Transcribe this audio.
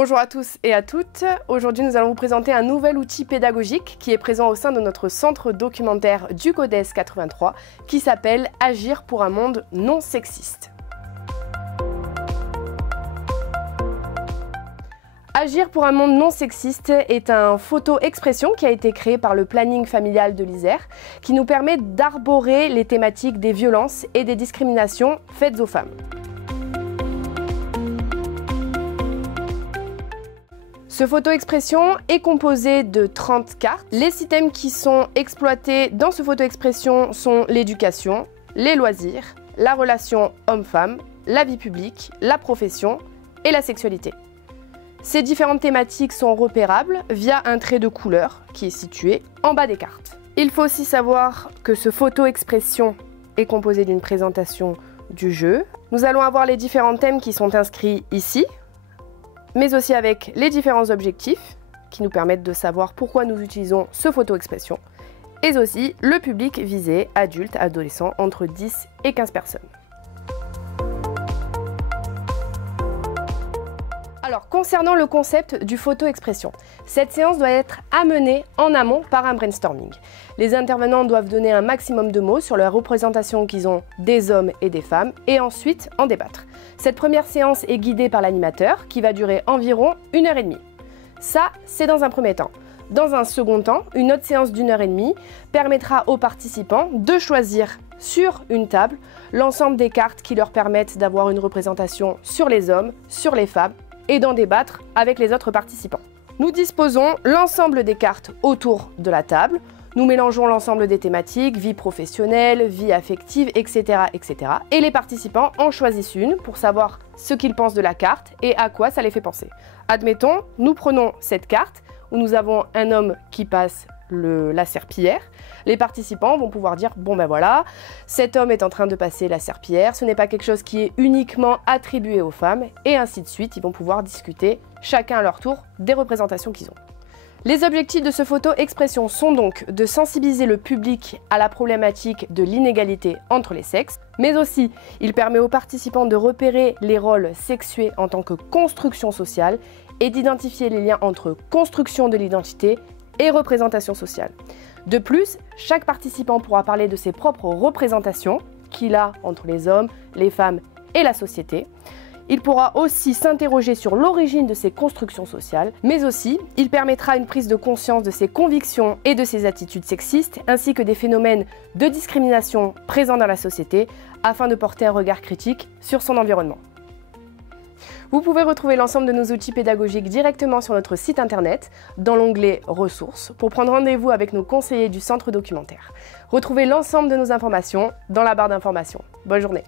Bonjour à tous et à toutes. Aujourd'hui, nous allons vous présenter un nouvel outil pédagogique qui est présent au sein de notre centre documentaire du CODES 83 qui s'appelle Agir pour un monde non sexiste. Agir pour un monde non sexiste est un photo-expression qui a été créé par le planning familial de l'Isère qui nous permet d'arborer les thématiques des violences et des discriminations faites aux femmes. Ce photo-expression est composé de 30 cartes. Les systèmes qui sont exploités dans ce photo-expression sont l'éducation, les loisirs, la relation homme-femme, la vie publique, la profession et la sexualité. Ces différentes thématiques sont repérables via un trait de couleur qui est situé en bas des cartes. Il faut aussi savoir que ce photo-expression est composé d'une présentation du jeu. Nous allons avoir les différents thèmes qui sont inscrits ici, mais aussi avec les différents objectifs qui nous permettent de savoir pourquoi nous utilisons ce photo-expression, et aussi le public visé, adultes, adolescents, entre 10 et 15 personnes. Alors, concernant le concept du photo-expression, cette séance doit être amenée en amont par un brainstorming. Les intervenants doivent donner un maximum de mots sur la représentation qu'ils ont des hommes et des femmes et ensuite en débattre. Cette première séance est guidée par l'animateur qui va durer environ 1h30. Ça, c'est dans un premier temps. Dans un second temps, une autre séance d'1h30 permettra aux participants de choisir sur une table l'ensemble des cartes qui leur permettent d'avoir une représentation sur les hommes, sur les femmes et d'en débattre avec les autres participants. Nous disposons l'ensemble des cartes autour de la table. Nous mélangeons l'ensemble des thématiques, vie professionnelle, vie affective, etc., etc. Et les participants en choisissent une pour savoir ce qu'ils pensent de la carte et à quoi ça les fait penser. Admettons, nous prenons cette carte où nous avons un homme qui passe la serpillière. Les participants vont pouvoir dire, bon ben voilà, cet homme est en train de passer la serpillière, ce n'est pas quelque chose qui est uniquement attribué aux femmes, et ainsi de suite. Ils vont pouvoir discuter, chacun à leur tour, des représentations qu'ils ont. Les objectifs de ce photo-expression sont donc de sensibiliser le public à la problématique de l'inégalité entre les sexes, mais aussi il permet aux participants de repérer les rôles sexués en tant que construction sociale et d'identifier les liens entre construction de l'identité et représentation sociale. De plus, chaque participant pourra parler de ses propres représentations qu'il a entre les hommes, les femmes et la société. Il pourra aussi s'interroger sur l'origine de ses constructions sociales, mais aussi il permettra une prise de conscience de ses convictions et de ses attitudes sexistes, ainsi que des phénomènes de discrimination présents dans la société, afin de porter un regard critique sur son environnement. Vous pouvez retrouver l'ensemble de nos outils pédagogiques directement sur notre site internet, dans l'onglet Ressources, pour prendre rendez-vous avec nos conseillers du centre documentaire. Retrouvez l'ensemble de nos informations dans la barre d'informations. Bonne journée!